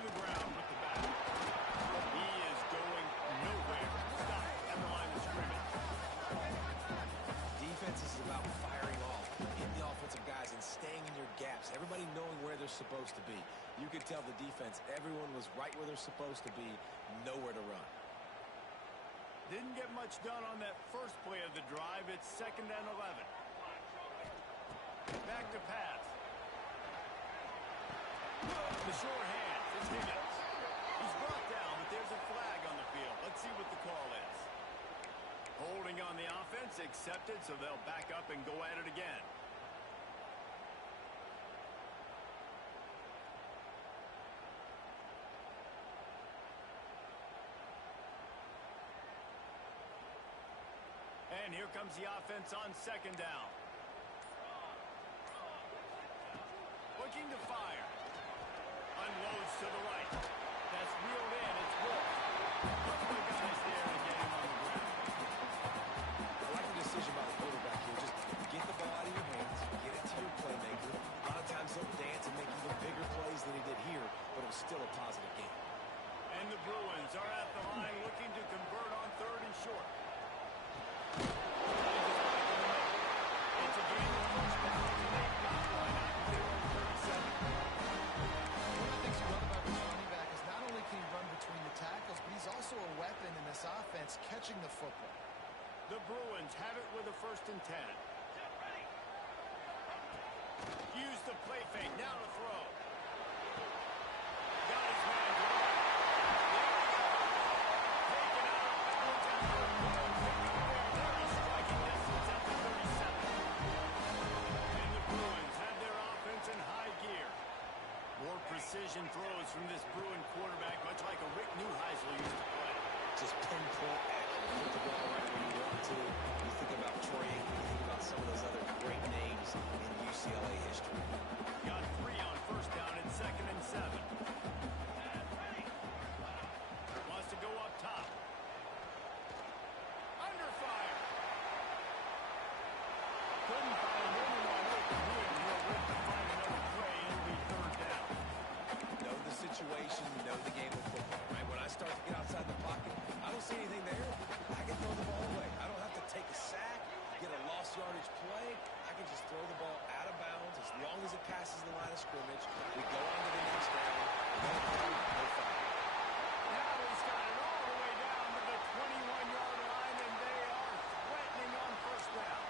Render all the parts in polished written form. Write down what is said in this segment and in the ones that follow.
the ground with the bat. He is going nowhere. Stop at the line of scrimmage. Defense is about firing off, hitting the offensive guys and staying in your gaps. Everybody knowing where they're supposed to be. You could tell the defense, everyone was right where they're supposed to be, nowhere to run. Didn't get much done on that first play of the drive. It's 2nd and 11. Back to pass. The short hands. It's Higgins. He's brought down, but there's a flag on the field. Let's see what the call is. Holding on the offense, accepted, so they'll back up and go at it again. And here comes the offense on 2nd down. Looking to fire. Unloads to the right. That's reeled in. It's Wolf. Couple of guys there to get him on the ground. I like the decision by the quarterback here. Just get the ball out of your hands, get it to your playmaker. A lot of times he'll dance and make even bigger plays than he did here, but it was still a positive game. And the Bruins are at the line looking to convert on 3rd and short. It's a game of first down to make goal line out there on 37. One of the things you love about this running back is not only can he run between the tackles, but he's also a weapon in this offense catching the football. The Bruins have it with a 1st and 10. Use the play fake. Now to throw. Got his man dry. Taken out of bounds after a ball picked up there. Very striking distance at the 37. And the Bruins have their offense in high gear. More precision throws from this Bruin quarterback, much like a Rick Neuheisel used to play. Just pinpoint accurate. Put the ball right where you want to. You think about Troy Aikman, you think about some of those other great names in UCLA history. Got 3 on 1st down at 2nd and 7. Wants to go up top. Under fire. Couldn't find anyone open here. He'll look to find another play. It'll be 3rd down. Know the situation, know the game of football, right? When I start to get outside the pocket, I don't see anything there. I can throw the ball away. I don't have to take a sack, get a lost yardage play. I can just throw the ball out of bounds as long as it passes the line of scrimmage. We go on to the next down. No harm, no foul. Now he's got it all the way down to the 21-yard line, and they are threatening on 1st down.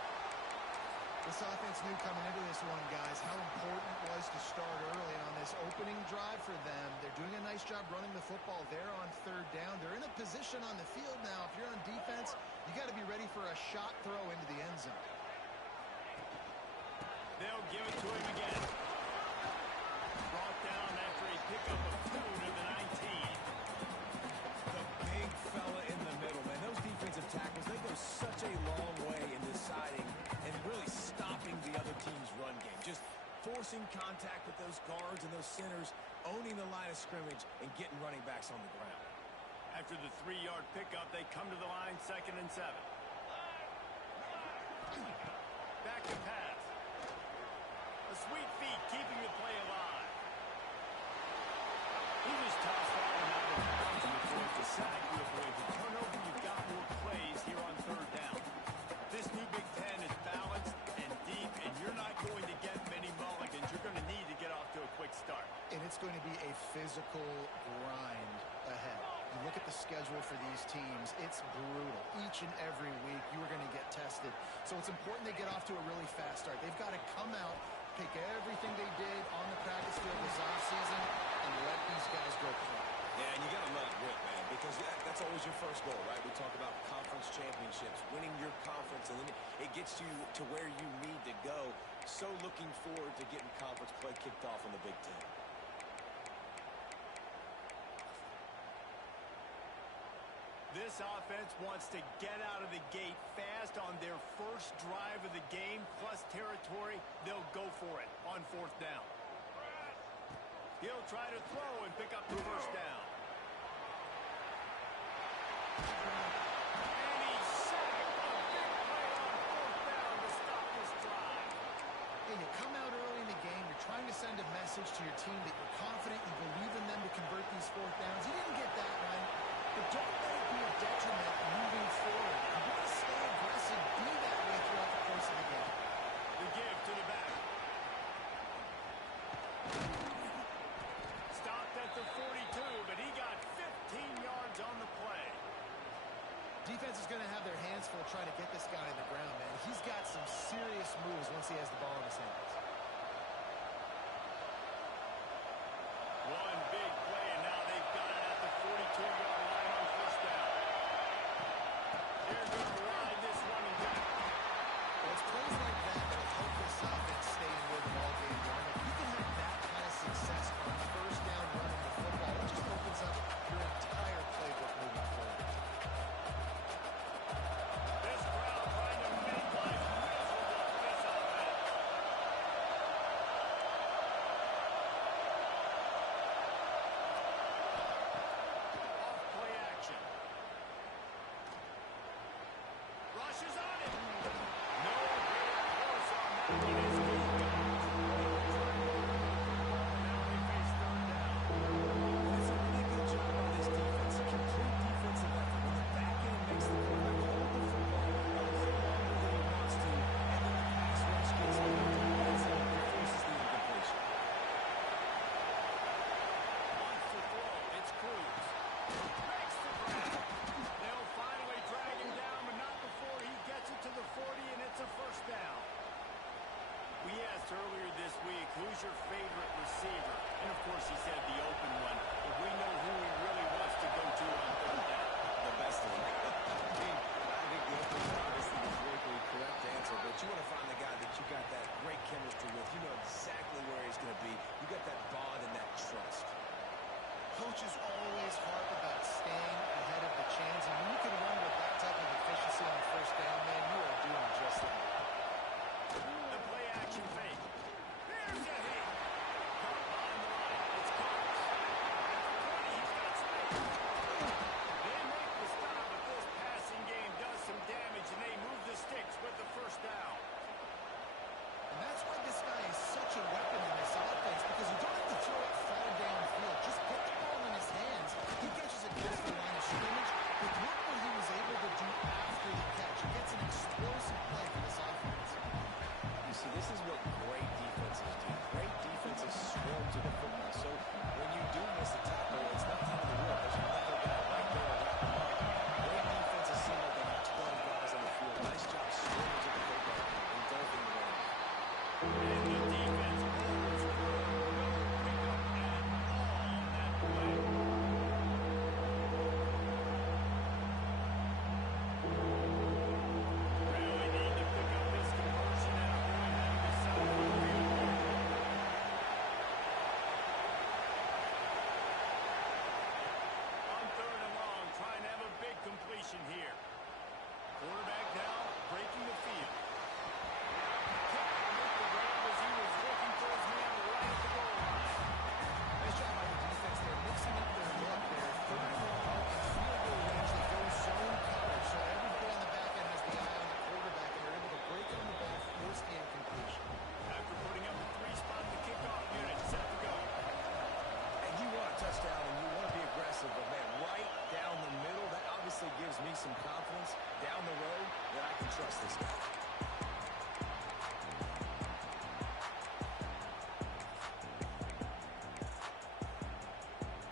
This offense knew coming into this one, guys, how important it was to start early on this opening drive for them. They're doing a nice job running the football there on 3rd down. They're in a position on the field now. If you're on defense, you got to be ready for a shot throw into the end zone. They'll give it to him again. Brought down after a pickup of 2 to the 19. The big fella in the middle, man. Those defensive tackles, they go such a long way in deciding and really stopping the other team's run game. Just forcing contact with those guards and those centers, owning the line of scrimmage, and getting running backs on the ground. After the 3-yard pickup, they come to the line 2nd and 7. Back to pass. A sweet feet keeping the play alive. He was tossed out and out of bounds and avoids the sack. You avoid the turnover. You've got more plays here on 3rd down. This new Big Ten is balanced and deep, and you're not going to get many mulligans. You're going to need to get off to a quick start. And it's going to be a physical grind ahead. You look at the schedule for these teams, it's brutal. Each and every week, you are going to get tested. So it's important they get off to a really fast start. They've got to come out, take everything they did on the practice field this offseason, and let these guys go play. Yeah, and you got to let it rip, man, because that's always your first goal, right? We talk about conference championships, winning your conference, and then it gets you to where you need to go. So looking forward to getting conference play kicked off in the Big Ten. This offense wants to get out of the gate fast on their first drive of the game, plus territory. They'll go for it on 4th down. He'll try to throw and pick up the 1st down. And he's sacked. A big play on 4th down to stop this drive. Hey, you come out early in the game, you're trying to send a message to your team that you're confident, you believe in them to convert these fourth downs. You didn't get that one, but don't let it be a detriment moving forward. You want to stay aggressive, be that way throughout the course of the game. The give to the back. Stopped at the 42, but he got 15 yards on the play. Defense is going to have their hands full trying to get this guy on the ground, man. He's got some serious moves once he has the ball in his hands. One big play, and now they've got it at the 42-yard line on first down. They're going to ride this running back. Well, it's plays like that that help this offense stay in rhythm all game long. If you can have that kind of success on first down running the football, it just opens up your entire playbook moving forward. This crowd trying to make life miserable for this offense. Off play action. Rushes on it. No great force on that one. It's good. Now they face third down. That's a really good job by this defense. A complete defensive effort. When the back end makes the quarterback hold the football a little longer than he wants to, and then the pass rush gets a little defense and forces the incompletion. Wants to throw. It's Cruz. Makes the grab. They'll finally drag him down, but not before he gets it to the 40, and it's a first down. We asked earlier this week, who's your favorite receiver? And, of course, he said the open one. But we know who he really wants to go to on third down. The best of them. I think the open is obviously the politically correct answer, but you want to find the guy that you got that great chemistry with. You know exactly where he's going to be. You got that bond and that trust. Coaches always harp about staying ahead of the chains, and when you can run with that type of efficiency on first down, man, you are doing just that. The play action fake. Here's a hit. Caught behind the line. It's Cox. At the 20, he's got space. They make the stop, but this passing game does some damage, and they move the sticks with the first down. And that's why this guy is such a weapon in this offense, because you don't have to throw it far downfield. Just get the ball in his hands. He catches it close to the line of scrimmage, but look what he was able to do after the catch. He gets an explosive play for this offense. You see, this is what great defenses do. Great defenses swarm to the football. So when you do miss a tackle, it's not the end of the world. There's another guy right there to wrap him up. Great defenses seem like they have 12 guys on the field. Nice job swarming to the football, engulfing the run. And the defense holds through. No pickup at all on that play. Really need to pick up this conversion and avoid having to settle for a field goal. On third and long, trying to have a big completion here. Quarterback now breaking the field. Can't make the grab as he was looking for his man right at the goal line. Nice job by the defense there, mixing up their look there. Third and long, in field goal range, they go zone coverage. So everybody on the back end has the eye on the quarterback, and they're able to break on the ball, force the incompletion. After putting up a three-spot in the kickoff unit, set to go. And you want a touchdown and you want to be aggressive, but man, right down the middle, that obviously gives me some confidence down the road that I can trust this guy.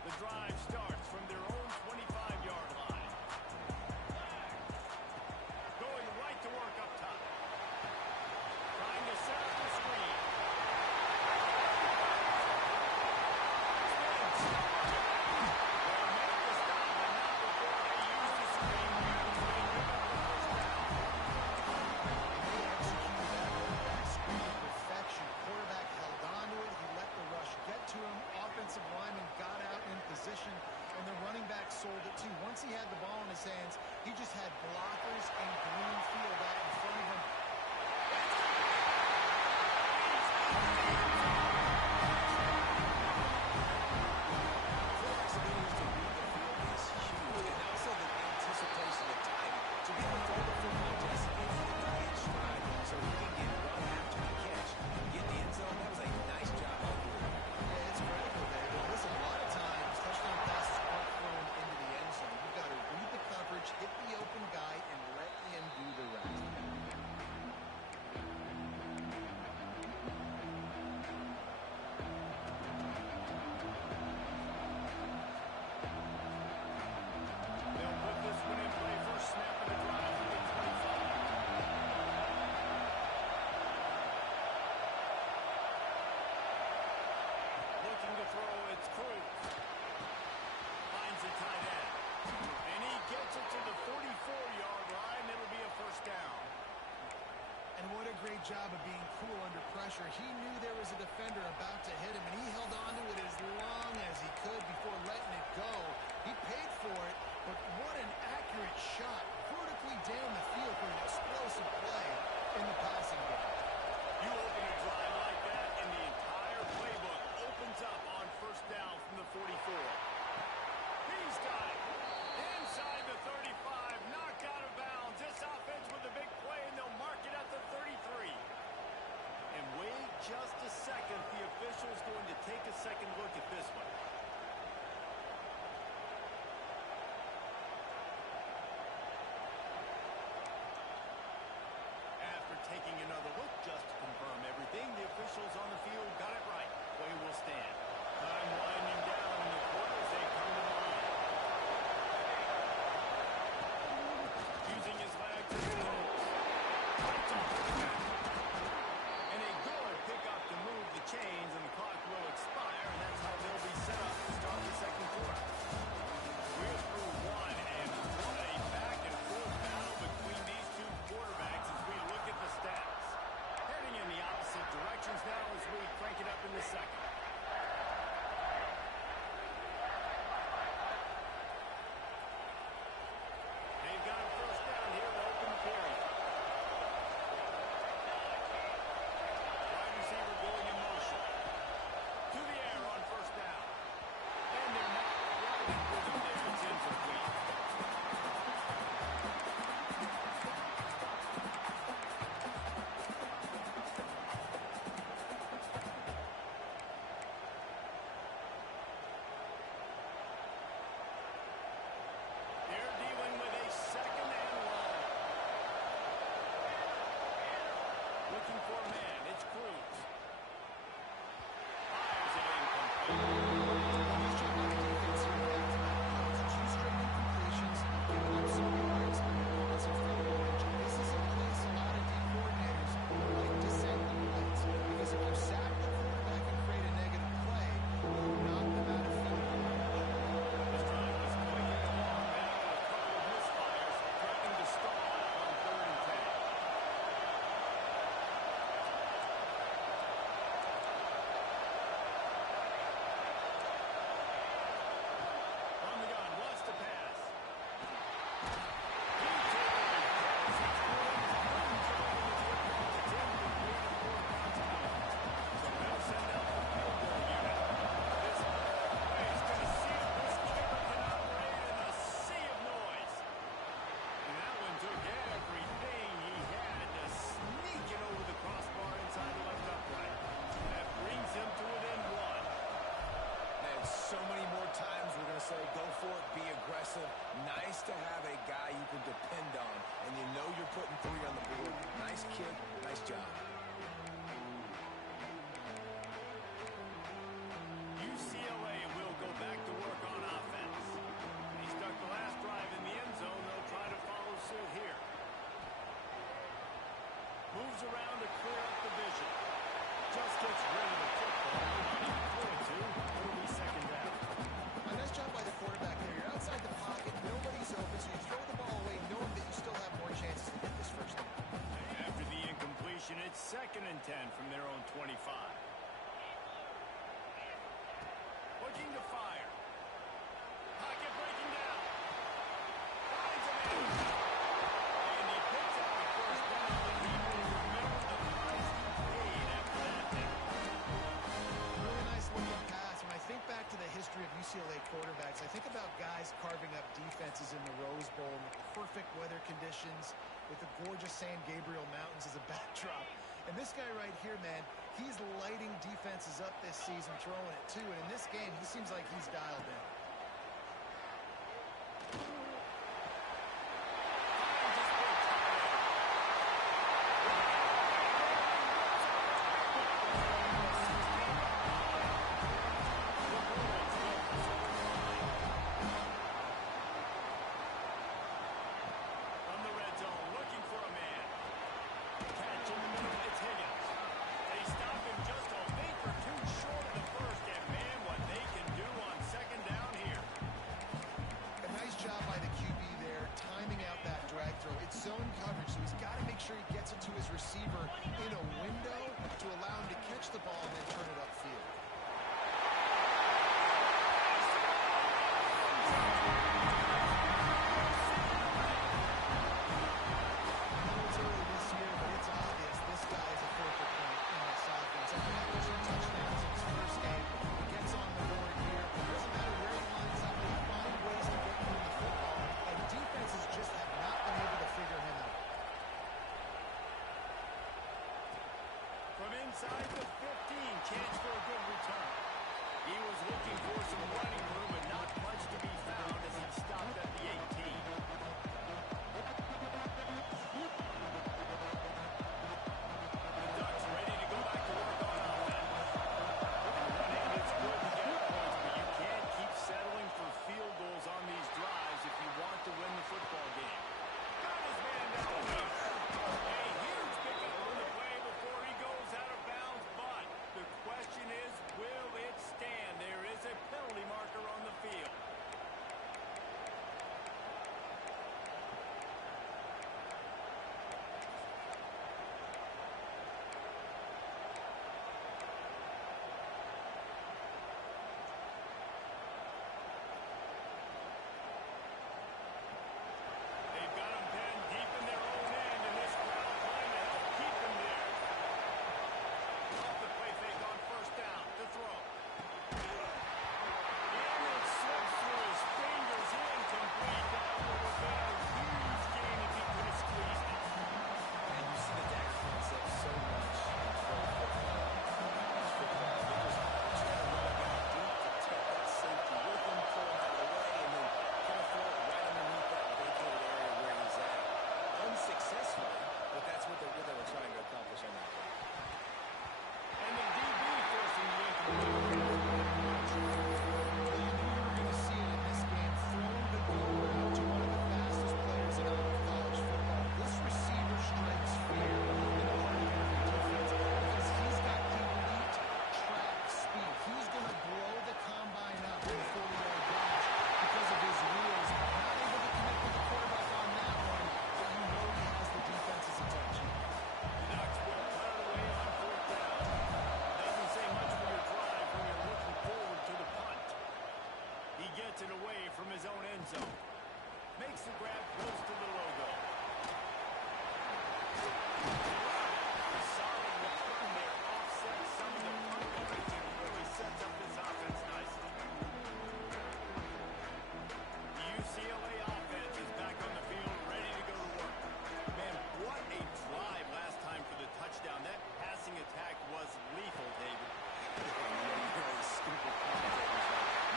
The drive starts from their own 25-yard line. Going right to work up top. Trying to set up the screen. Spins. They'll make the stop, but not before they use the screen. Beautifully pick up the first down. They executed that running back screen to perfection. Quarterback held on to it. He let the rush get to him. Offensive lineman got out in position, and the running back sold it too. Once he had the ball in his hands, he just had blockers and green field out in front of him. Quarterback's ability to read the field is huge, and also the anticipation, the timing, to be able to throw the football just in the right stride so he can get run after the catch. Get the end zone, that was a nice job by the job of being cool under pressure. He knew there was a defender about to hit him, and he held on to it as long as he could before letting it go. He paid for it, but what an accurate shot vertically down the field for an explosive play in the passing game. You open a drive like that, and the entire playbook opens up on first down from the 44. He's got it. Inside the 35, knocked out of bounds. This offense with a big play, and they'll mark it at the 33. And wait just a second. The official's going to take a second look at this one. After taking another look just to confirm everything, the officials on the field got it right. Play will stand. Time winding down in the quarter as they come to the line. Using his leg to the nose. Right off the back. And a good pickup to move the chains, and the clock will expire, and that's how they'll be set up to start the second quarter. We're through one, and what a back-and-forth battle between these two quarterbacks as we look at the stats. Heading in the opposite directions now as we crank it up in the second. They've got a first down here to open the period. Wide receiver going in motion. To the air on first down. And they're not running for the there. It's incomplete. They're dealing with a second and long. Looking for a man. It's Cruz. Fires it incomplete. Nice job by the defense here in the back-to-back. Two straight incompletions, giving up some yards, and causing some field yardage. And this is a place a lot of D coordinators like to send the blitz, because if you sack the quarterback and create a negative play, you'll knock them out of field yardage. This drive was clicking along now with a couple of misfires, threatening to stall on 3rd and 10. On the gun, wants to pass. He took it. He's so they'll send out the field goal unit. This play's going to see if this kicker can operate in a sea of noise. And that one took everything he had to sneak it over the crossbar inside the left upright. That brings him to within one. Man, so many more times we're going to say, go for it, be aggressive. Nice to have a guy you can depend on, and you know you're putting 3 on the board. Nice kid, nice job. UCLA will go back to work on offense. He stuck the last drive in the end zone. They'll try to follow suit here. Moves around to clear up the vision. Just gets rid of the football. Not even throw it to. It'll be second down. A nice job by the quarterback there. You're outside the pocket, nobody's open, so you throw the ball away knowing that you still have more chances to get this first down. After the incompletion, it's 2nd and 10 from their own 25. Looking to fire. Pocket breaking down. Finds a man. And he picks up the first down, and he will remember the price he paid after that hit. Really nice looking pass. When I think back to the history of UCLA quarterbacks, I think about guys carving up defenses in the Rose Bowl in the perfect weather conditions with the gorgeous San Gabriel Mountains as a backdrop. And this guy right here, man, he's lighting defenses up this season, throwing it too. And in this game, he seems like he's dialed in. From the red zone, looking for a man. Catch in the middle, it's Higgins. They stop him just a length or two short of the first, and man, what they can do on second down here. his own end zone. Makes the grab close to the logo. A solid return there offsets some of the punt yards and really sets up this offense nicely. The UCLA offense is back on the field, ready to go to work. Man, what a drive last time for the touchdown. That passing attack was lethal, David. Very stupid commentators like that.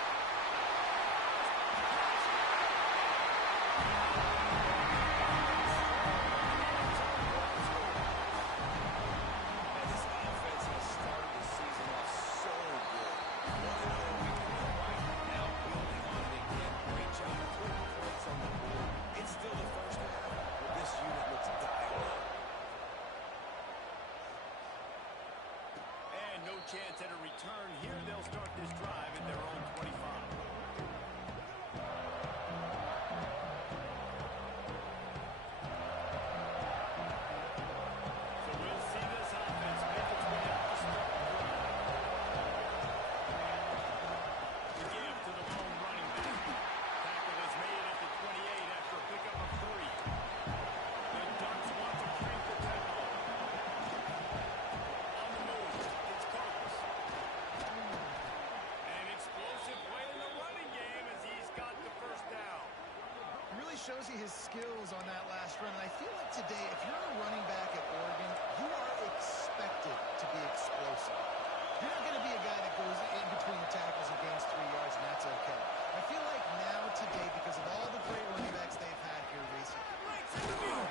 This offense has started the season off so good. 1-0 right now, building on it again. Great job putting points on the board. It's still the first half, but this unit looks dialed in. And no chance at a return here. They'll start this drive at their own 25. So we'll see this offense make its way up to start the drive. The give to the lone running back. Tackle is made at the 28 after a pickup of 3. The Ducks want to crank the tempo. On the move, it's Coates. An explosive play in the running game as he's got the first down. It really shows you his skills on that last run. And I feel like today, if you're a running back at Oregon, you are expected to be explosive. You're not going to be a guy that goes in between the tackles and gains 3 yards, and that's okay. I feel like now today, because of all the great running backs they've had here recently, Right to the middle.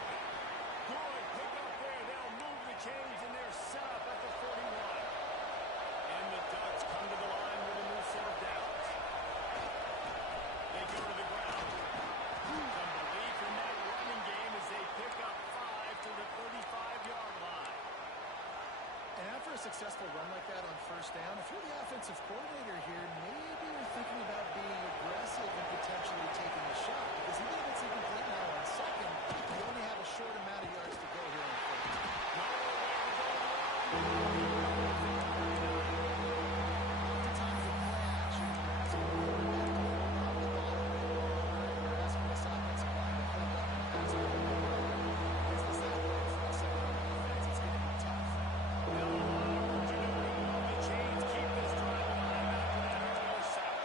Good pick up there. They'll move the chains and they're set up at the 41. And the Ducks come to the line with a new set of downs. They go to the ground. Some belief in that running game as they pick up 5 to the 35-yard line. and after a successful run like that on first down, if you're the offensive coordinator here, maybe you're thinking about being aggressive and potentially taking a shot, because even if it's incomplete now on second, you only have a short amount of yards to go here on first. Oftentimes the play action, you're asking the quarterback to hold up the ball. You're asking this offensive line to hold up and pass the ball. Against this athletic front seven on defense, it's going to be tough. The chains keep this drive alive after that earlier sack.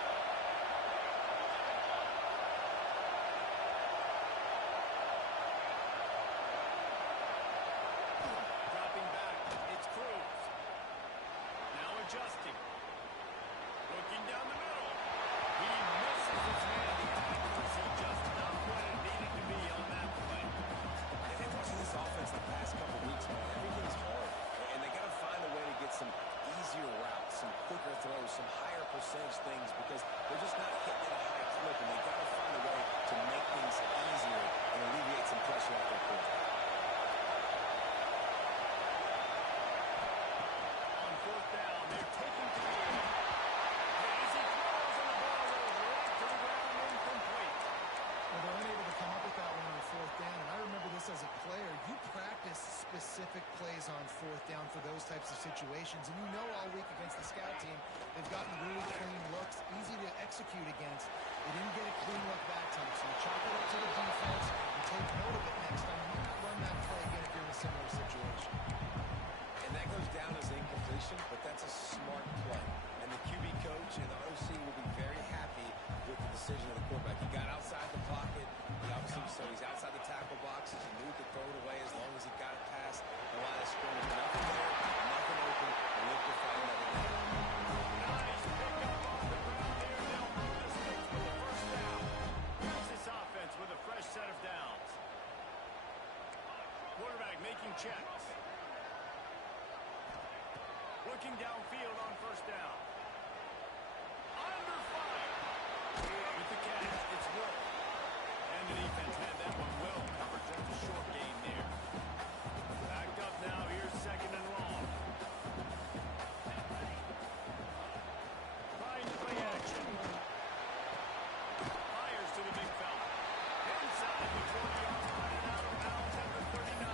Dropping back, it's Cruz. Now adjusting. Looking down the middle. He misses his man. The accuracy just not what it needed to be on that play. And watching this offense the past couple weeks, man, everything's hard. And they got to find a way to get some easier routes, some quicker throws, some higher percentage things, because they're just not hitting at a high clip, and they got to find a way to make things easier and alleviate some pressure off their quarterback. On fourth down, they're taking to the air. As he throws and the ball goes right to the ground, incomplete. Well, they're unable to come up with that one on fourth down, and I remember this as a player. You practice specific plays on fourth down for those types of situations, and you know all week against the scout team, they've gotten really clean looks, easy to execute against. They didn't get a clean look that time, so you chalk it up to the defense and take note of it next time. You might run that play again if you're in a similar situation. And that goes down as incompletion, but that's a smart play. And the QB coach and the OC will be very happy with the decision of the quarterback. He got outside the pocket. He obviously, so he's outside the tackle boxes. He knew he could throw it away as long as he got it past the line of scrimmage. Nothing there, nothing open, and look to find another down. Nice pickup on the ground here. They'll move the sticks with the first down. Here's this offense with a fresh set of downs. Quarterback making checks. Looking downfield on first down. Under fire. With the catch, it's Wolf. And the defense had that one well covered. Just a short gain there. Backed up now. Here's second and long. Trying to play action. Fires to the big fella. Inside the 40-yard line and out of bounds at the 39.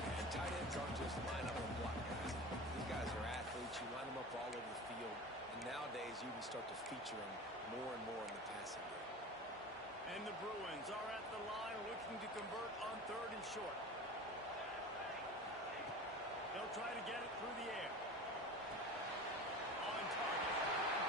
And tight ends aren't just line up and block guys. These guys are athletes. You line them up all over the field. And nowadays, you can start to feature them more and more in the passing game. And the Bruins are at the line looking to convert on 3rd and short. They'll try to get it through the air. On target.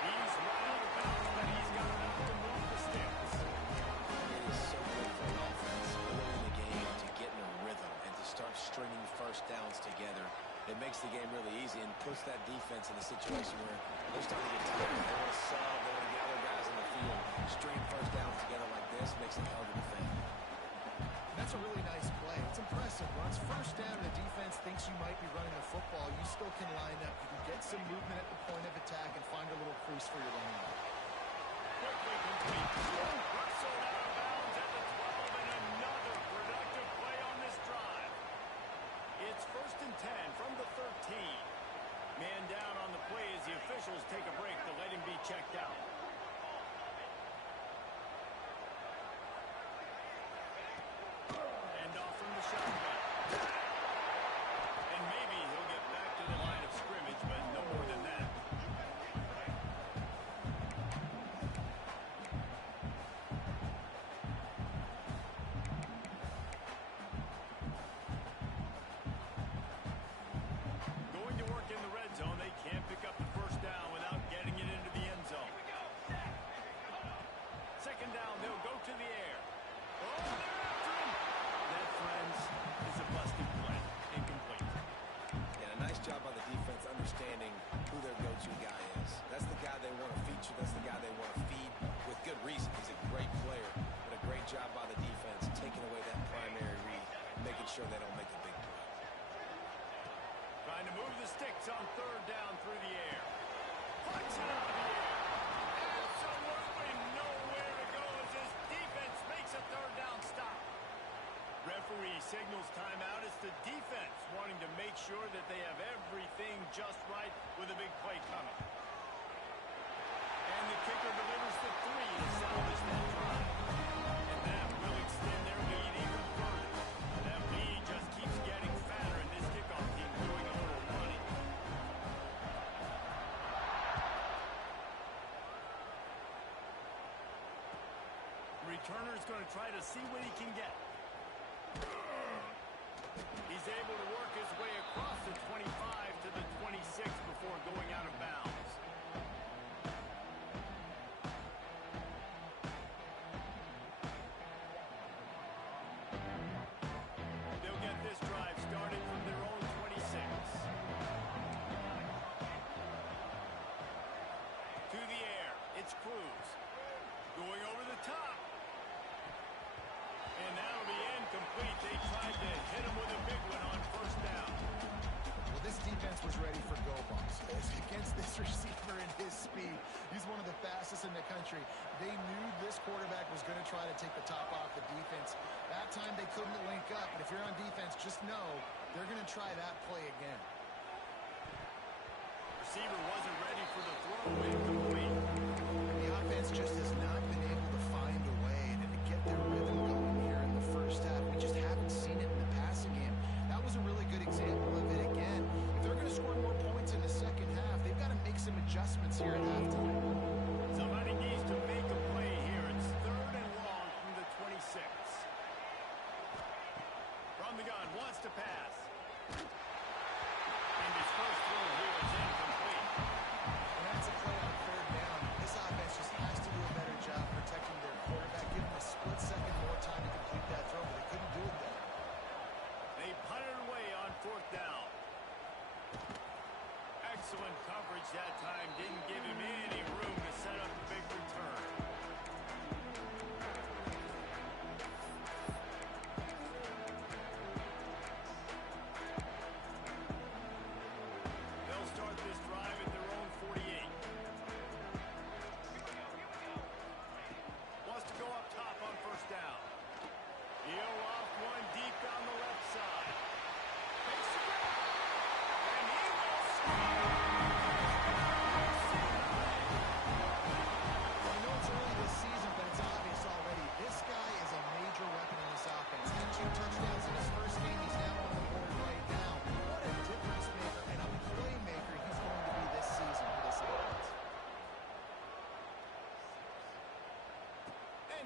He's right out of bounds, but he's got enough to move the sticks. It is so good for an offense early in the game to get in a rhythm and to start stringing first downs together. It makes the game really easy and puts that defense in a situation where they're starting to get tired. They want to sub, they want to get other guys on the field. String first downs together like this makes it hard to defend. That's a really nice play. It's impressive. When it's first down and the defense thinks you might be running the football, you still can line up. You can get some movement at the point of attack and find a little crease for your running back. Quickly complete. Wrestled out of bounds at the 12, and another productive play on this drive. It's 1st and 10 from the 13. Man down on the play as the officials take a break to let him be checked out. And off from the shotgun. And maybe he'll get back to the line of scrimmage, but no more than that. Going to work in the red zone. They can't pick up the first down without getting it into the end zone. 2nd down, they'll go to the air. Oh, they're after him. That, friends, is a busted play. Incomplete. Yeah, a nice job by the defense understanding who their go-to guy is. That's the guy they want to feature. That's the guy they want to feed with good reason. He's a great player, but a great job by the defense taking away that primary read, making sure they don't make a big play. Trying to move the sticks on 3rd down through the air. Punch it out of the air. Absolutely nowhere to go as his defense makes a 3rd down stop. Referee signals timeout. It's the defense wanting to make sure that they have everything just right with a big play coming. And the kicker delivers the 3 to salvage that drive. And that will extend their lead even further. That lead just keeps getting fatter, and this kickoff team doing a little running. Returner's going to try to see what he can get. He's able to work his way across the 25 to the 26 before going out of bounds. They'll get this drive started from their own 26. To the air, it's Cruz. Going over the top. And that'll be incomplete. They tried to hit him with a big one on 1st down. Well, this defense was ready for go balls. Against this receiver and his speed, he's one of the fastest in the country. They knew this quarterback was going to try to take the top off the defense. That time they couldn't link up, but if you're on defense, just know they're going to try that play again. Receiver wasn't ready for the throw. Incomplete. The offense just has not been able to find a way to get their rhythm going here in the first half. We just haven't seen it in the passing game. That was a really good example of it again. If they're going to score more points in the second half, they've got to make some adjustments here at halftime. Somebody needs to make a play here. It's 3rd and long from the 26. From the gun, wants to pass. And his first throw here is incomplete. And that's a play on 3rd down. This offense just has to do a better job protecting their quarterback. Give him a split second more time to complete that throw, but they couldn't do it there. They punted away on 4th down. Excellent coverage that time. Didn't give him any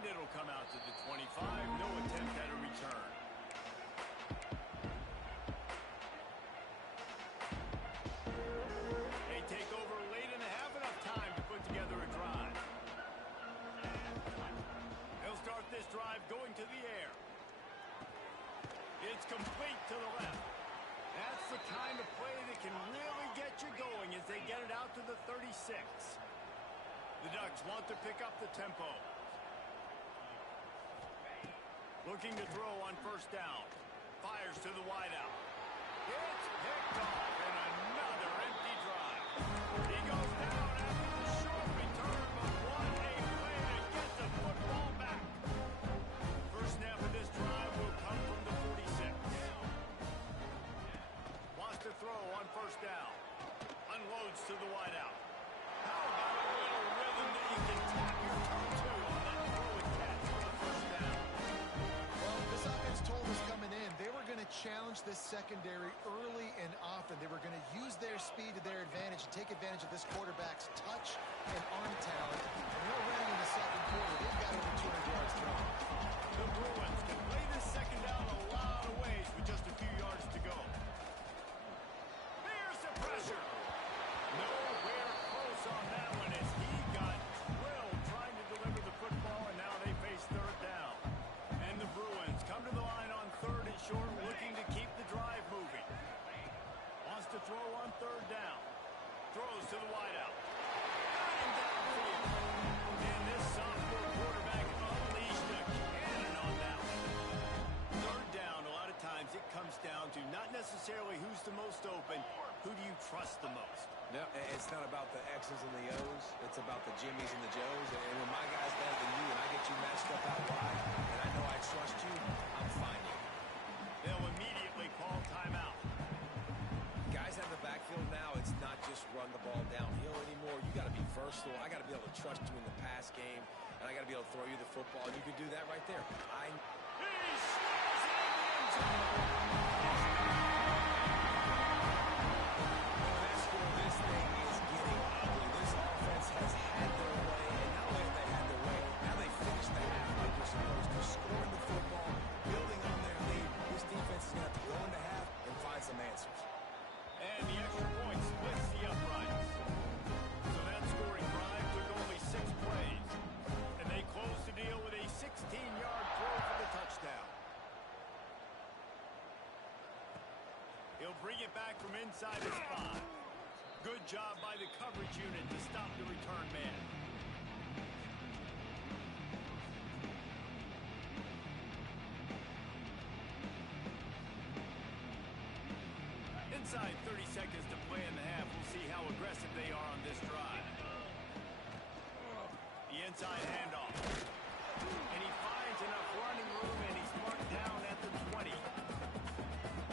it'll come out to the 25. No attempt at a return. They take over late and have enough time to put together a drive. They'll start this drive going to the air. It's complete to the left. That's the kind of play that can really get you going as they get it out to the 36. The Ducks want to pick up the tempo. Looking to throw on first down. Fires to the wideout. It's picked off and another empty drive. He goes down after the short return, but what a play to get the football back. First snap of this drive will come from the 46. Wants to throw on first down. Unloads to the wideout. How about a little rhythm that you can tap your toe to on that throw and catch for the first down? Well, this offense told us coming in they were going to challenge this secondary early and often. They were going to use their speed to their advantage and take advantage of this quarterback's touch and arm talent. And already in the second quarter, they've got over 200 yards thrown. The Bruins can play this second down a lot of ways with just a few yards to go. There's the pressure. Nowhere close on that one as he got drilled trying to deliver the football, and now they face third down. And the Bruins come to the line on third and short, looking to keep the drive moving. Wants to throw on third down. Throws to the wideout. Got him downfield. And this sophomore quarterback unleashed a cannon on that one. Third down, a lot of times it comes down to not necessarily who's the most open, who do you trust the most? No, it's not about the X's and the O's. It's about the Jimmies and the Joes. And when my guy's better than you and I get you matched up out wide, and I know I trust you, I'm fine with it. They'll immediately call timeout. Guys out of the backfield now, it's not just run the ball downhill anymore. You got to be versatile. I got to be able to trust you in the pass game, and I got to be able to throw you the football. And you can do that right there. He slams it in the end zone. This thing is getting ugly. This offense has had their way, and not only have they had their way, now they finish the half like they're supposed to, scoring the football, building on their lead. This defense is going to have to go into half and find some answers. And the extra point splits the uprights. So that scoring drive took only 6 plays. And they close the deal with a 16-yard throw for the touchdown. He'll bring it back from inside his 5. Good job by the coverage unit to stop the return man. Inside 30 seconds to play in the half. We'll see how aggressive they are on this drive. The inside handoff. And he finds enough running room, and he's marked down at the 20.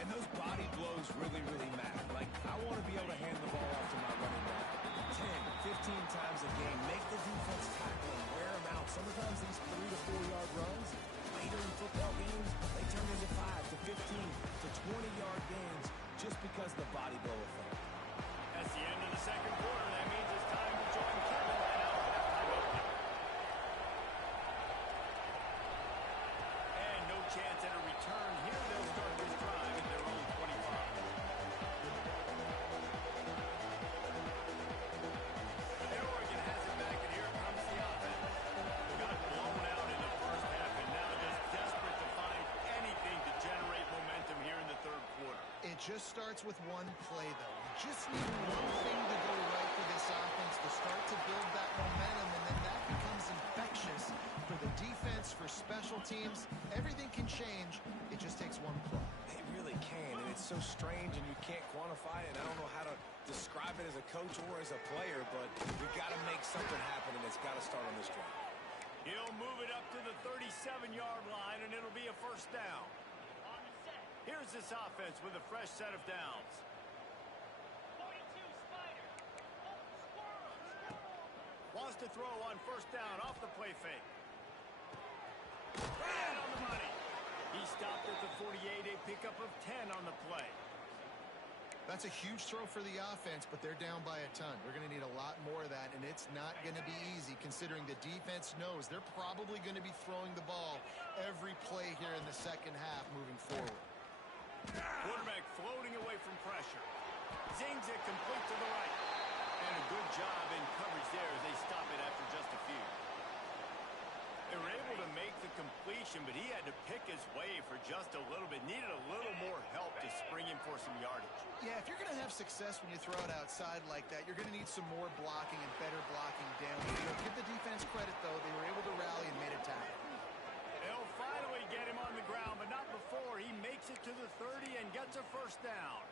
And those body blows really, really matter. Like, I want to be able to hand the ball off to my running back 10, 15 times a game. Make the defense tackle and wear them out. Sometimes these 3 to 4 yard runs, later in football games, they turn into 5 to 15 to 20-yard gains just because of the body blow effect. That's the end of the second quarter. That means it's time to join Kevin and out halftime opening. And no chance at a return here. They'll start this drive at their own 25. And Oregon has it back, and here comes the offense. Got blown out in the first half, and now just desperate to find anything to generate momentum here in the third quarter. It just starts with one play, though. You just need one thing to go right for this offense to start to build that momentum, and then that becomes infectious for the defense, for special teams. Everything can change. It just takes one play. It really can, and it's so strange, and you can't quantify it. I don't know how to describe it as a coach or as a player, but we got to make something happen, and it's got to start on this drive. He'll move it up to the 37-yard line, and it'll be a first down. Here's this offense with a fresh set of downs. Wants to throw on first down off the play fake. Right on the money. He stopped at the 48, a pickup of 10 on the play. That's a huge throw for the offense, but they're down by a ton. They're going to need a lot more of that, and it's not going to be easy considering the defense knows they're probably going to be throwing the ball every play here in the second half moving forward. Quarterback floating away from pressure. Zings it complete to the right. And a good job in coverage there as they stop it after just a few. They were able to make the completion, but he had to pick his way for just a little bit. Needed a little more help to spring him for some yardage. Yeah, if you're going to have success when you throw it outside like that, you're going to need some more blocking and better blocking downfield. Give the defense credit, though. They were able to rally and made a tackle. They'll finally get him on the ground, but not before he makes it to the 30 and gets a first down.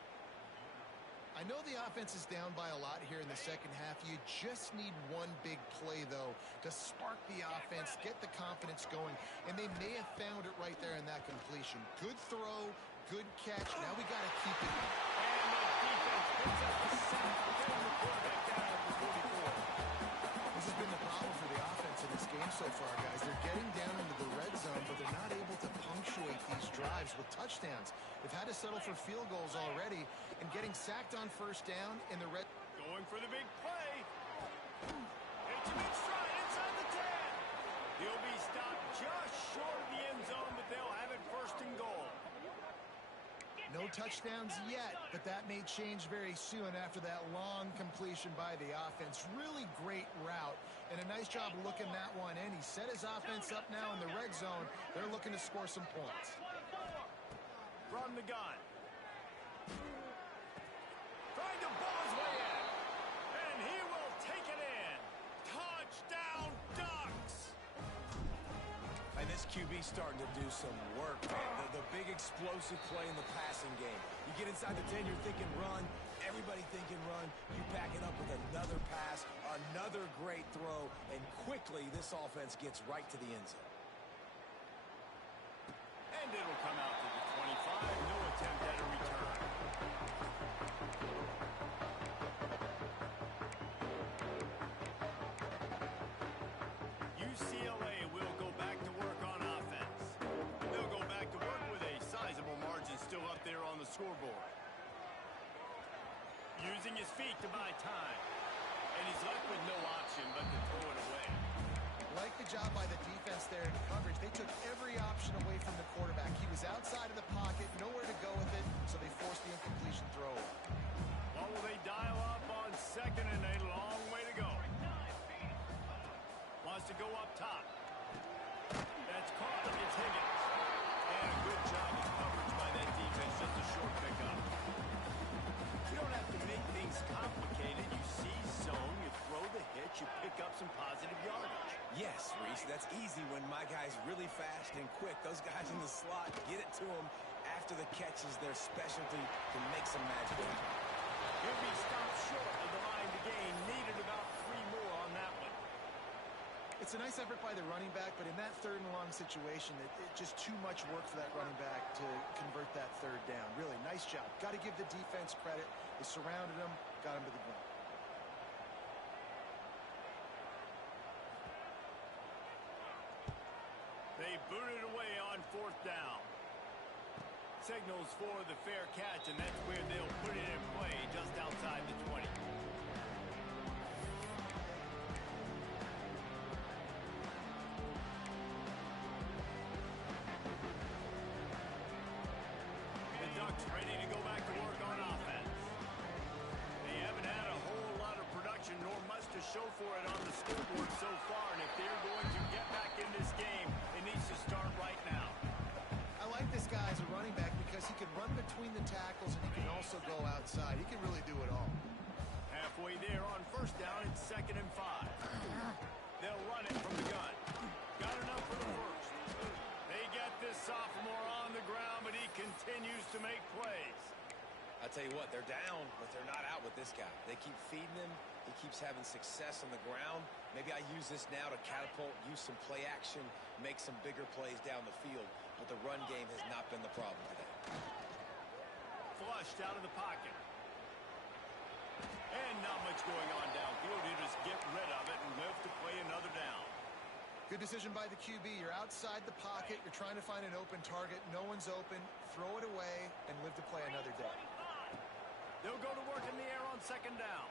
I know the offense is down by a lot here in the second half. You just need one big play, though, to spark the offense, get the confidence going, and they may have found it right there in that completion. Good throw, good catch. Now we got to keep it. And the defense picks up the sack, getting the quarterback down at the 44. This has been the problem for the offense in this game so far, guys. They're getting down into the red zone, but they're not able to punctuate these drives with touchdowns. They've had to settle for field goals already, and getting sacked on first down in the red. Going for the big play. It's a big stride inside the 10. He'll be stopped just short of the end zone, but they'll have it first and goal. No touchdowns yet, but that may change very soon after that long completion by the offense. Really great route, and a nice job looking that one in. He set his offense up now in the red zone. They're looking to score some points. From the gun. Trying to ball his way in. And he will take it in. Touchdown, Ducks! And this QB starting to do some work, man. The big explosive play in the passing game. You get inside the 10, you're thinking run. Everybody thinking run. You back it up with another pass, another great throw, and quickly this offense gets right to the end zone. And it'll come out to the 25. No attempt at a return. UCLA will go back to work on offense. They'll go back to work with a sizable margin still up there on the scoreboard. Using his feet to buy time. And he's left with no option but to throw it away. Like the job by the defense there in coverage. They took every option away from the quarterback. He was outside of the pocket, nowhere to go with it, so they forced the incompletion throw. Well, will they dial up on second and a long way to go? Wants to go up top. That's caught. It's Higgins. And a good job of coverage by that defense. Just a short pickup. You don't have to make things complicated. You see zone, you throw the hitch, you pick up some positive yardage. Yes, Reese, that's easy when my guy's really fast and quick. Those guys in the slot, get it to them after the catch is their specialty to make some magic. He'll be stopped short of the line to gain. Needed about 3 more on that one. It's a nice effort by the running back, but in that third and long situation, it's just too much work for that running back to convert that third down. Really, nice job. Got to give the defense credit. They surrounded him, got him to the ground. They booted away on fourth down. Signals for the fair catch, and that's where they'll put it in play, just outside the 20. The Ducks ready to go back to work on offense. They haven't had a whole lot of production, nor much to show for it on the scoreboard so far, and if they're going to get back in this game, it needs to start right now. I like this guy as a running back because he can run between the tackles and he can also go outside. He can really do it all. Halfway there on first down, it's 2nd and 5. They'll run it from the gun. Got enough for the first. They get this sophomore on the ground, but he continues to make plays. I tell you what, they're down, but they're not out with this guy. They keep feeding him. He keeps having success on the ground. Maybe I use this now to catapult, use some play action, make some bigger plays down the field. But the run game has not been the problem today. Flushed out of the pocket. And not much going on downfield. You just get rid of it and live to play another down. Good decision by the QB. You're outside the pocket. You're trying to find an open target. No one's open. Throw it away and live to play another day. They'll go to work in the air on second down.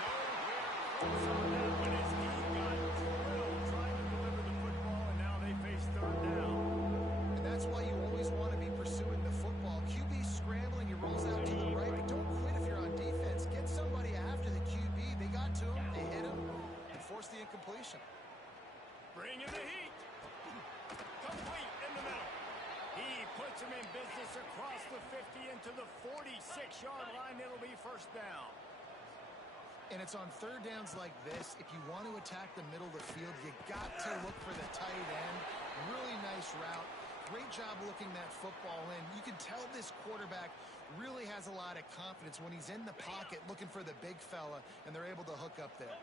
Nowhere close on that one as he got drilled trying to deliver the football, and now they face third down. And that's why you always want to be pursuing the football. QB scrambling, he rolls out to the right, but don't quit if you're on defense. Get somebody after the QB. They got to him, they hit him, and forced the incompletion. Bring in the heat. Complete in the middle. He puts him in business across the 50 into the 46-yard line. It'll be first down. And it's on third downs like this. If you want to attack the middle of the field, you got to look for the tight end. Really nice route. Great job looking that football in. You can tell this quarterback really has a lot of confidence when he's in the pocket looking for the big fella, and they're able to hook up there.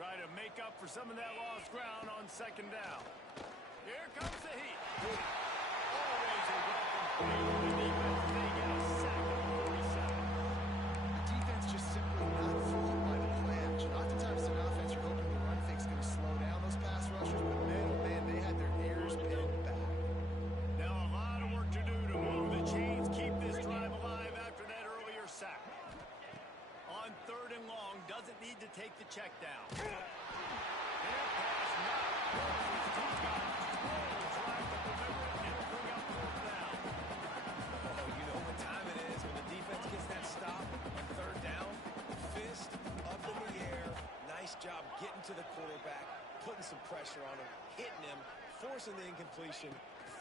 Try to make up for some of that lost ground on second down. Here comes the heat. Always a welcome play for the defense. They get a sack at 47. The defense just simply not fooled by the play action. Oftentimes in offense, you're hoping the run fake's going to slow down those pass rushers, but man, oh man, they had their ears pinned back. Now a lot of work to do to move the chains, keep this drive alive after that earlier sack. On third and long, doesn't need to take the check down. Job getting to the quarterback, putting some pressure on him, hitting him, forcing the incompletion.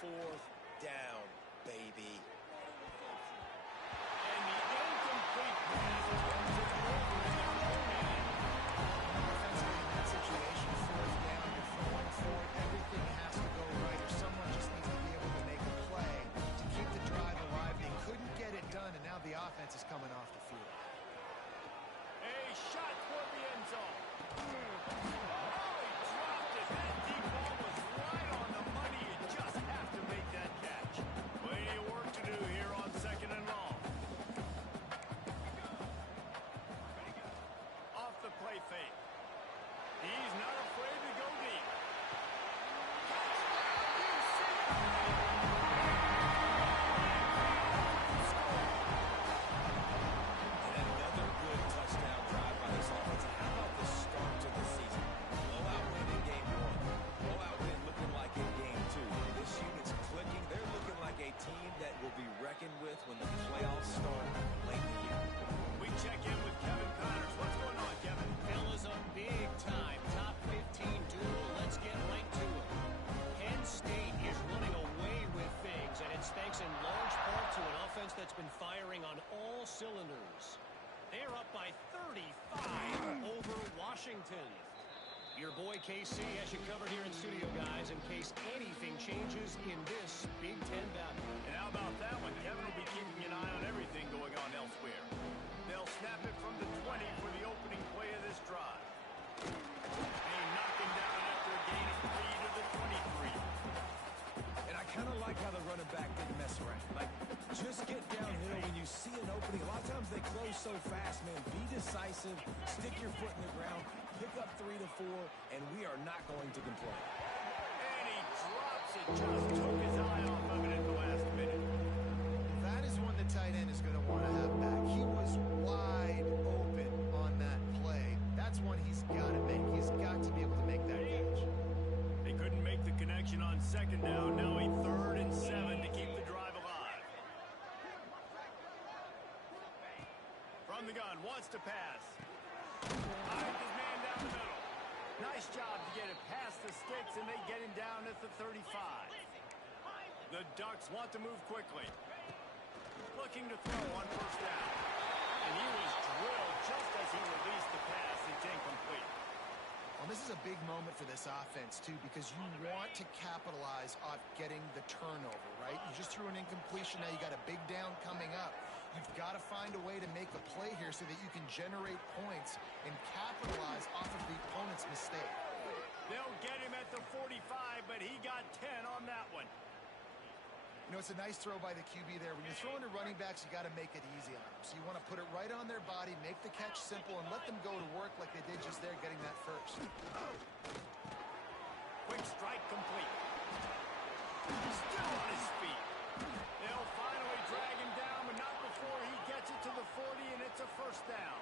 Fourth down, baby. And the incomplete pass comes in over in their own end. Offensively in that situation, fourth down, you're throwing for it. Everything has to go right, or someone just needs to be able to make a play to keep the drive alive. They couldn't get it done, and now the offense is coming off the field. A shot toward the end zone. Oh, he dropped it. That deep ball was right on the money. You just have to make that catch. Plenty of work to do here on second and long. Off the play fake. He's not afraid to go deep. Another good touchdown drive by this offense. How about the start to the season? Blowout win in game one. Blowout win looking like in game two. This unit's clicking. They're looking like a team that will be reckoned with when the playoffs start late in the year. We check in with Kevin Connors. What's going on, Kevin? Fellas, a big time top 15 duel. Let's get right to it. Penn State is running away with things, and it's thanks in large part to an offense that's been firing on all cylinders. They're up by 35 over Washington. Your boy KC has you covered here in studio, guys, in case anything changes in this Big Ten battle. And how about that one? Kevin will be keeping an eye on everything going on elsewhere. They'll snap it from the 20 for the opening play of this drive. They knock him down after a gain of 3 to the 23. And I kind of like how the running back didn't mess around. Like, just get downhill when you see an opening. A lot of times they close so fast, man. Be decisive, stick your foot in the ground, pick up 3 to 4, and we are not going to complain. And he drops it. Just took his eye off of it at the last minute. That is one the tight end is going to want to have back. He was wide open on that play. That's one he's got to make. He's got to be able to make that catch. They couldn't make the connection on second down. Now a 3rd and 7 to keep the drive alive. From the gun, wants to pass. Hides his man down the middle. Nice job to get it past the sticks, and they get him down at the 35. The Ducks want to move quickly. Looking to throw on first down. And he was drilled just as he released the pass. It's incomplete. Well, this is a big moment for this offense, too, because you want to capitalize off getting the turnover, right? You just threw an incompletion. Now you got a big down coming up. You've got to find a way to make a play here so that you can generate points and capitalize off of the opponent's mistake. They'll get him at the 45, but he got 10 on that one. You know, it's a nice throw by the QB there. When you're throwing to running backs, you got to make it easy on them. So you want to put it right on their body, make the catch simple, and let them go to work like they did just there, getting that first. Quick strike complete. Still on his feet. They'll finally drag him down, but not before before he gets it to the 40, and it's a first down.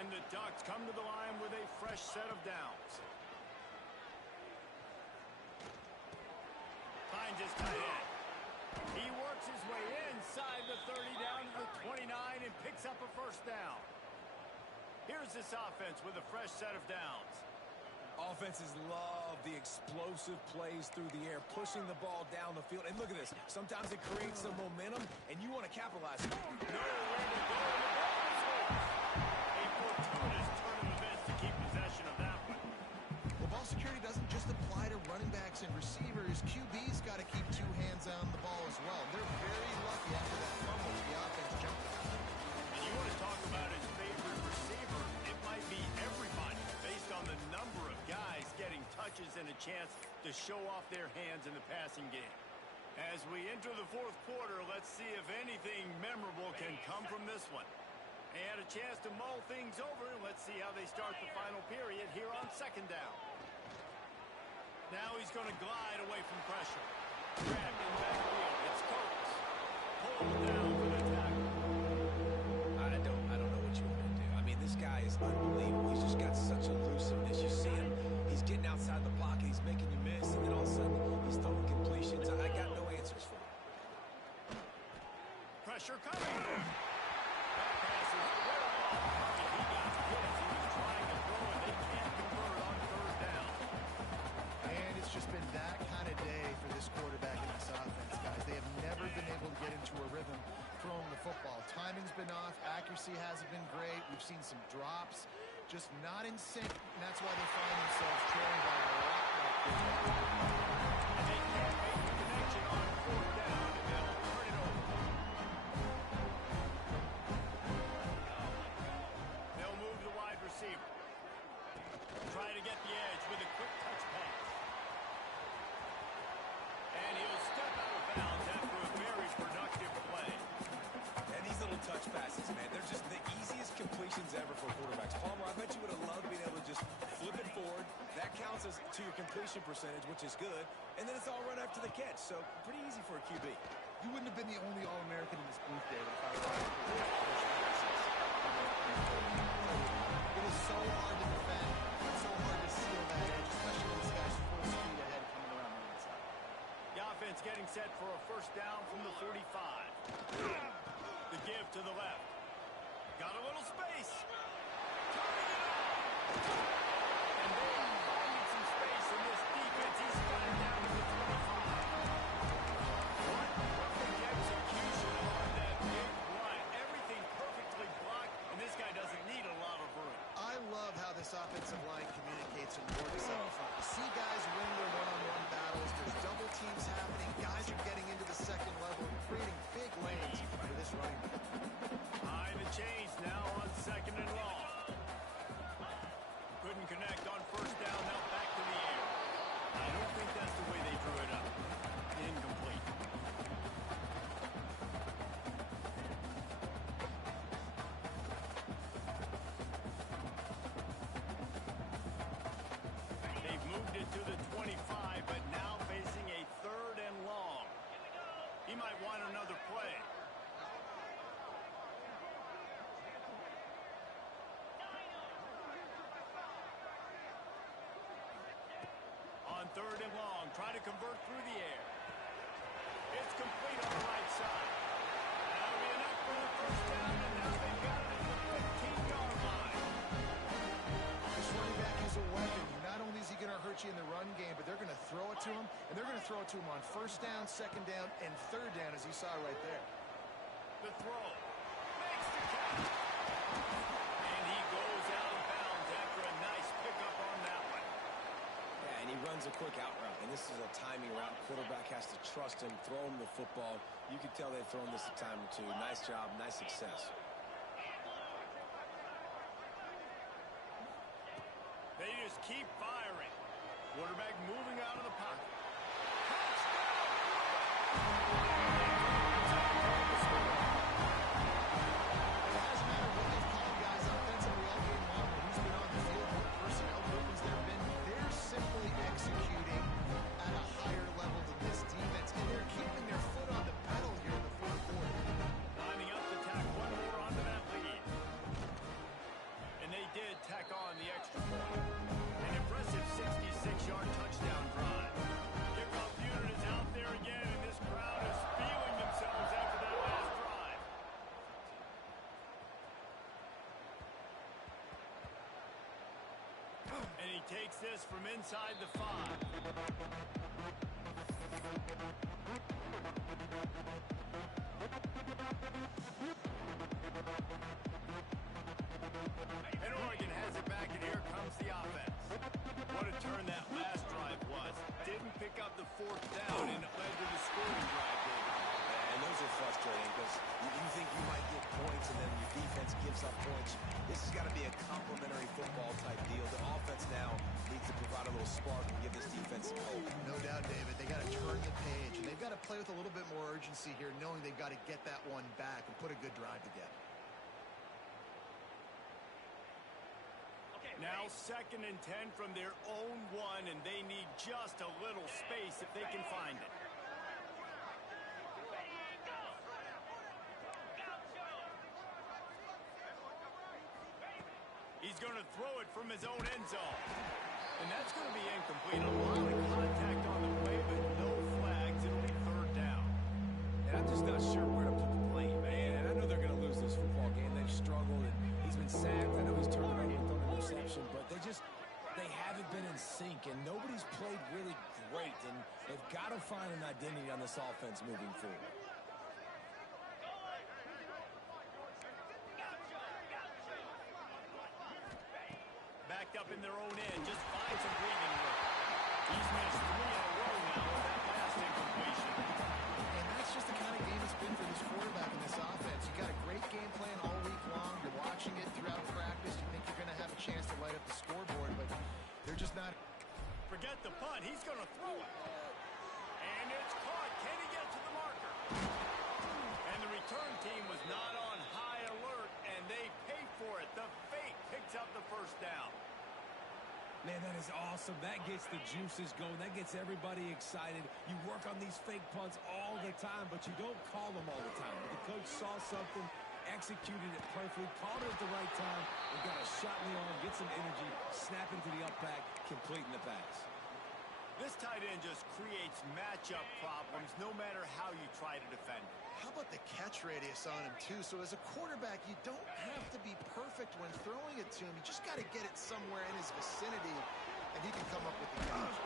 And the Ducks come to the line with a fresh set of downs. Finds his tight end. He works his way inside the 30 down to the 29 and picks up a first down. Here's this offense with a fresh set of downs. Offenses love the explosive plays through the air, pushing the ball down the field. And look at this. Sometimes it creates some momentum, and you want to capitalize on it. Nowhere to go, and the ball is loose. A fortuitous turn of events to keep possession of that one. Well, ball security doesn't just apply to running backs and receivers. QB's got to keep two hands on the ball as well. They're very lucky after that fumble. The offense jumped. And you want to talk about his favorite receiver, it might be everybody based on the number of guys getting touches and a chance to show off their hands in the passing game. As we enter the fourth quarter, let's see if anything memorable can come from this one. They had a chance to mull things over, and let's see how they start the final period here on second down. Now he's going to glide away from pressure. Grabbed in backfield. It's Coates. Pulled down for the tackle. I don't know what you want to do. I mean, this guy is unbelievable. He's just got such elusiveness. You see him, he's getting outside the pocket, he's making you miss, and then all of a sudden, he's throwing completions. I got no answers for him. Pressure coming. That pass is well off. He got hit as he was trying to throw, and they can't convert on third down. And it's just been that kind of day for this quarterback and this offense, guys. They have never been able to get into a rhythm throwing the football. Timing's been off. Accuracy hasn't been great. We've seen some drops. Just not in sync, and that's why they find themselves trailing by a lot like this. And they can't make the connection on fourth down, and they'll turn it over. They'll move the wide receiver. Try to get the edge with a quick touch pass. And he'll step out of bounds after a very productive play. And these little touch passes, man, they're just the easiest completions ever for quarterbacks. Palmer, I bet you would have loved being able to just flip it forward. That counts as to your completion percentage, which is good. And then it's all run after the catch, so pretty easy for a QB. You wouldn't have been the only All-American in this booth, David, if I were It is so hard to defend. It's so hard to seal that edge, especially when this guy's full speed ahead coming around the inside. The offense getting set for a first down from the 35. The give to the left. Got a little space. Turning it on. And then finding some space in this defense. He's sliding down to the 25. What perfect execution on that big run. Everything perfectly blocked, and this guy doesn't need a lot of room. I love how this offensive line communicates and works up front. You see guys win their one-on-one battles. There's double teams happening. Guys are getting into the second level and creating big lanes for this running back. High the change now on second and long. Couldn't connect on first down. Now back to the air. I don't think that's the way they drew it up. Incomplete. They've moved it to the 25, but now facing a third and long. He might want another play. On third and long, try to convert through the air. It's complete on the right side. That'll be enough for the first down, and now they've got it at the 15-yard line. This running back is a weapon. Not only is he going to hurt you in the run game, but they're going to throw it to him, and they're going to throw it to him on first down, second down, and third down, as you saw right there. The throw. Makes the catch. And he goes out of bounds after a nice pickup on that one. Yeah, and he runs a quick out route, and this is a timing route. Quarterback has to trust him, throw him the football. You can tell they've thrown this a time or two. Nice job, nice success. They just keep firing. Quarterback moving out of the pocket. It hasn't mattered what they've called guys offensively all game long. Who's been on the field, what personnel groupings there have been. They're simply executing at a higher level than this defense, and they're keeping their foot on the pedal here in the fourth quarter. Lining 6-yard touchdown drive. Kickoff unit is out there again, and this crowd is feeling themselves after that last drive. And he takes this from inside the 5. And Oregon has it back, and here comes the offense. What a turn that last drive was. Didn't pick up the 4th down, and it led to the scoring drive, David. And those are frustrating because you think you might get points and then your defense gives up points. This has got to be a complementary football type deal. The offense now needs to provide a little spark and give this defense some hope. No doubt, David. They got to turn the page, and they've got to play with a little bit more urgency here, knowing they've got to get that one back and put a good drive together. Now 2nd and 10 from their own 1, and they need just a little space if they can find it. He's going to throw it from his own end zone. And that's going to be incomplete. A lot of contact on the play, but no flags. It'll be 3rd down. And I'm just not sure where to put the blame, man. And I know they're going to lose this football game. They've struggled, and he's been sacked. I know he's turned it over and thrown an interception, but they haven't been in sync, and nobody's played really great, and they've got to find an identity on this offense moving forward. Backed up in their own end, just find some breathing room. He's missed 3 in a row now with that last incompletion. And that's just the kind of game it's been for this quarterback in this offense. You got a great game plan all week long. You're watching it throughout practice. You think you're going to have a chance to light up the scoreboard, but they're just not. Forget the punt. He's going to throw it. And it's caught. Can he get to the marker? And the return team was not on high alert, and they pay for it. The fake picks up the 1st down. Man, that is awesome. That gets the juices going. That gets everybody excited. You work on these fake punts all the time, but you don't call them all the time. But the coach saw something, executed it perfectly, called it at the right time, and got a shot in the arm, get some energy, snap into the up back, completing the pass. This tight end just creates matchup problems no matter how you try to defend it. How about the catch radius on him, too? So as a quarterback, you don't have to be perfect when throwing it to him. You just got to get it somewhere in his vicinity, and he can come up with the catch.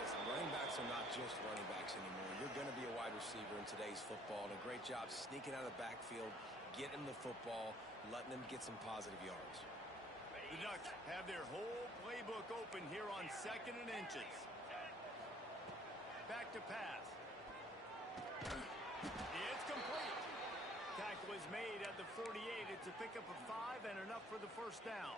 Listen, running backs are not just running backs anymore. You're going to be a wide receiver in today's football, and a great job sneaking out of the backfield, getting the football, letting them get some positive yards. The Ducks have their whole playbook open here on 2nd and inches. Back to pass. It's complete. Tackle is made at the 48. It's a pickup of 5 and enough for the 1st down.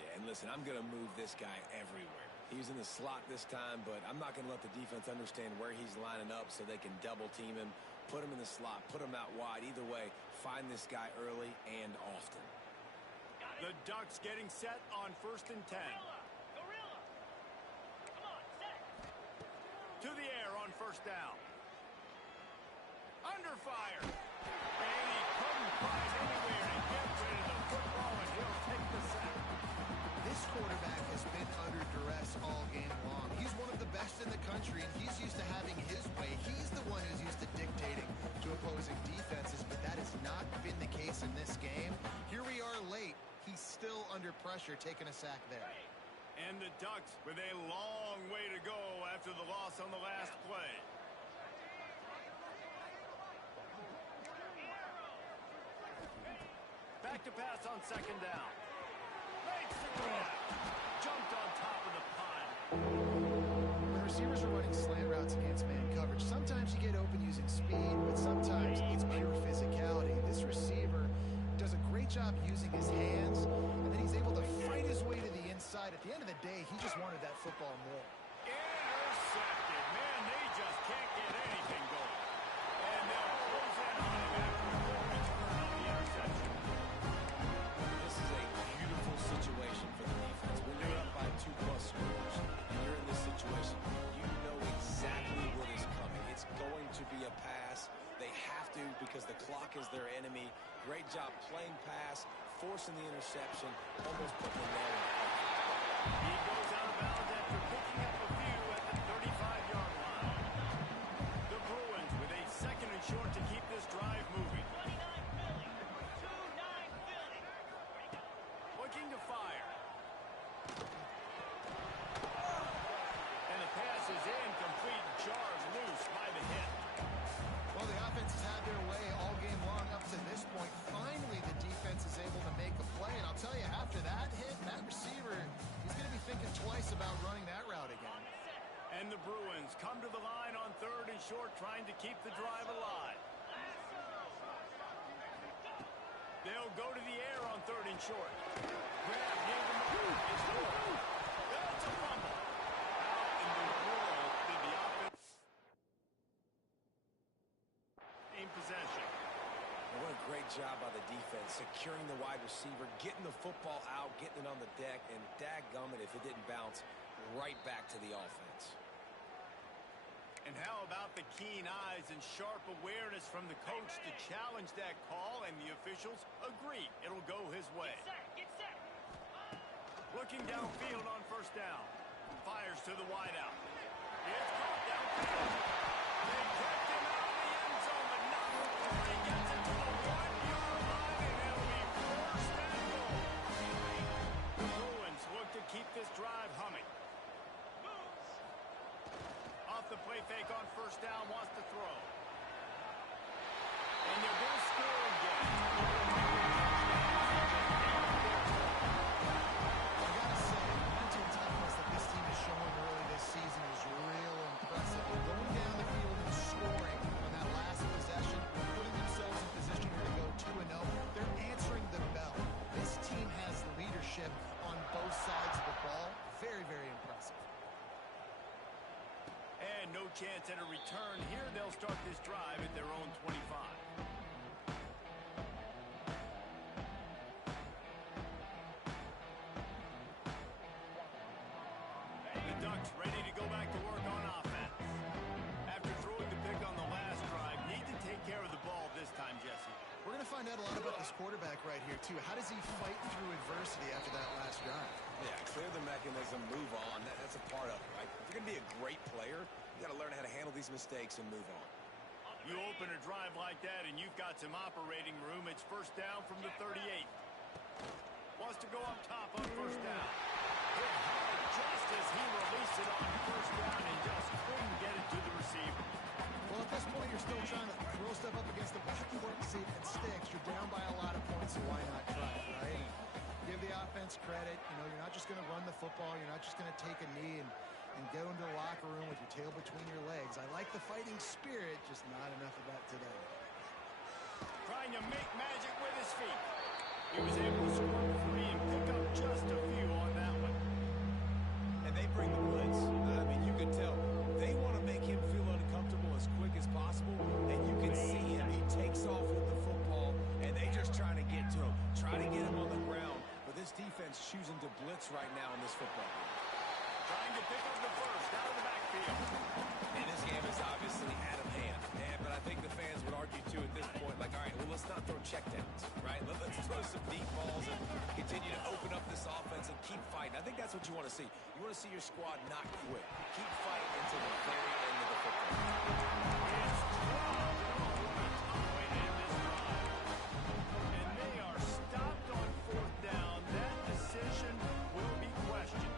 Yeah, and listen, I'm going to move this guy everywhere. He's in the slot this time, but I'm not going to let the defense understand where he's lining up so they can double team him, put him in the slot, put him out wide. Either way, find this guy early and often. The Ducks getting set on 1st and 10. To the air on 1st down. Under fire. And he couldn't find anywhere to get rid of the football, and he'll take the sack. This quarterback has been under duress all game long. He's one of the best in the country, and he's used to having his way. He's the one who's used to dictating to opposing defenses, but that has not been the case in this game. Here we are late. He's still under pressure, taking a sack there. And the Ducks with a long way to go after the loss on the last play. Back to pass on 2nd down. Makes the grab. Jumped on top of the pile. When receivers are running slant routes against man coverage, sometimes you get open using speed, but sometimes it's pure physicality. This receiver does a great job using his hands, and then he's able to fight his way to the inside. At the end of the day, he just wanted that football more. Intercepted. Man, they just can't get anything going. And they'll close in on him after a good return on the interception. This is a beautiful situation for the defense. When you're up by 2+ scores and you're in this situation, you know exactly what is coming. It's going to be a pass. They have to because the clock is their enemy. Great job playing pass, forcing the interception, almost putting the nail in the coffin. He goes out of bounds after picking up a few at the 35-yard line. The Bruins with a second and short to keep this drive moving. 29 Philly. Looking to fire. And the pass is incomplete. Jars loose by the hit. Well, the offense has had their way all game long up to this point. Finally, the defense is able to make a play. And I'll tell you, after that hit, that receiver, he's going to be thinking twice about running that route again. And the Bruins come to the line on third and short, trying to keep the drive alive. They'll go to the air on third and short. Grab near the mark. It's good. That's a fumble. How in the world did the offense in possession? What a great job by the defense, securing the wide receiver, getting the football out, getting it on the deck, and dadgummit if it didn't bounce right back to the offense. And how about the keen eyes and sharp awareness from the coach to challenge that call, and the officials agree it'll go his way. Get set. Looking downfield on first down. Fires to the wideout. It's caught downfield. They kept him out of the end zone, but not before he gets it to the 1-yard line, and it'll be first and goal. The Bruins look to keep this drive humming. Off the play fake on first down, wants to throw. And they're going to score again. I gotta say, the mental toughness that this team is showing early this season is real impressive. They're going down the field and scoring on that last possession, putting themselves in position here to go 2-0. They're answering the bell. This team has leadership on both sides of the ball. Very, very impressive. And no chance at a return here. They'll start this drive at their own 25. The Ducks ready to go back to work on offense. After throwing the pick on the last drive, need to take care of the ball this time, Jesse. We're going to find out a lot about this quarterback right here, too. How does he fight through adversity after that last drive? Yeah, clear the mechanism, move on. That's a part of it, right? If you're going to be a great player, you got to learn how to handle these mistakes and move on. You open a drive like that, and you've got some operating room. It's first down from the 38. Wants to go up top on first down. Hit hard just as he released it on first down and just couldn't get it to the receiver. Well, at this point, you're still trying to throw stuff up against the backboard and see if it sticks. You're down by a lot of points, so why not try it, right? Give the offense credit. You know, you're not just going to run the football. You're not just going to take a knee and go into the locker room with your tail between your legs. I like the fighting spirit, just not enough of that today. Trying to make magic with his feet. He was able to score 3 and pick up just a few on that one. And they bring the blitz. I mean, you can tell they want to make him feel uncomfortable as quick as possible, and you can see him. He takes off with the football, and they just trying to get to him, try to get him on the ground. But this defense choosing to blitz right now in this football game. Trying to pick up the first out of the backfield. And this game is obviously out of hand. But I think the fans would argue, too, at this point, like, all right, well, let's not throw checkdowns, right? Let's throw some deep balls and continue to open up this offense and keep fighting. I think that's what you want to see. You want to see your squad not quit. Keep fighting until the very end of the football. It's 12 to end this drive. And they are stopped on fourth down. That decision will be questioned.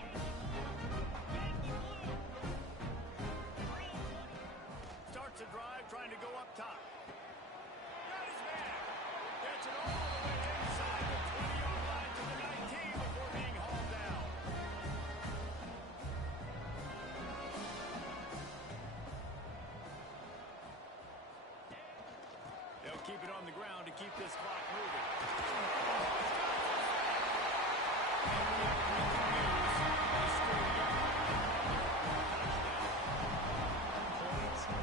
Starts a drive trying to go up top. Got his man. Gets it all the way inside the 20-yard line to the 19 before being hauled down. They'll keep it on the ground to keep this clock moving. Points, and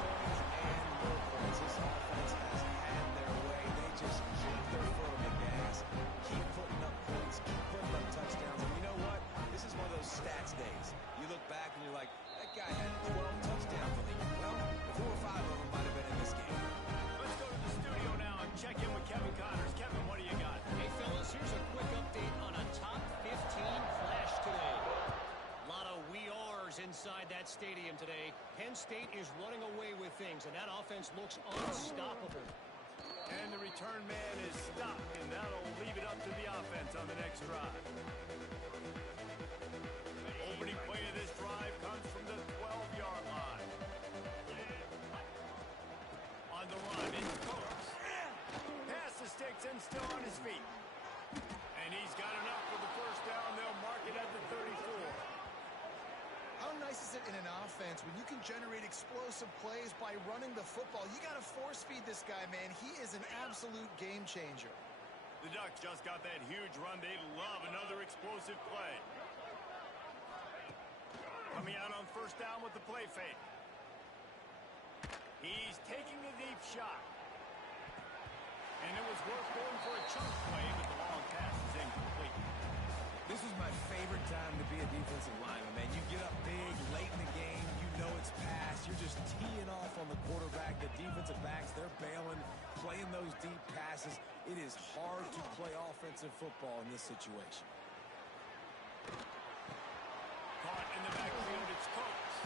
more points. This offense has had their way. They just keep their foot on the gas, keep putting up points, keep putting up touchdowns. And you know what? This is one of those stats days. You look back and you're like, that guy had 12 touchdowns on the year. Well, 4 or 5 of them might have been in this game. Let's go to the studio now and check in with Kevin Connors. Kevin, what do you got? Hey, fellas, here's stadium today. Penn State is running away with things, and that offense looks unstoppable. And the return man is stopped, and that'll leave it up to the offense on the next drive. Opening play of this drive comes from the 12-yard line. On the run, it's Coates. Pass the sticks and still on his feet. And he's got enough for the first down. They'll mark it at the 34. How nice is it in an offense when you can generate explosive plays by running the football? You got to force feed this guy, man. He is an absolute game changer. The Ducks just got that huge run. They love another explosive play. Coming out on first down with the play fake. He's taking a deep shot. And it was worth going for a chunk play, but the long pass is incomplete. This is my favorite time to be a defensive lineman, man. You get up big, late in the game, you know it's past. You're just teeing off on the quarterback. The defensive backs, they're bailing, playing those deep passes. It is hard to play offensive football in this situation. Caught in the backfield, it's Coates.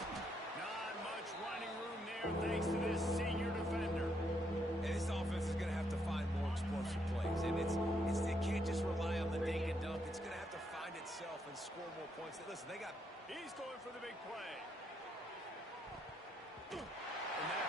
Not much running room there thanks to this senior defender. And this offense is going to have to find more explosive plays. And it can't just rely on the dink and dunk. It's going to have to find itself and score more points. Listen, they got... He's going for the big play. And that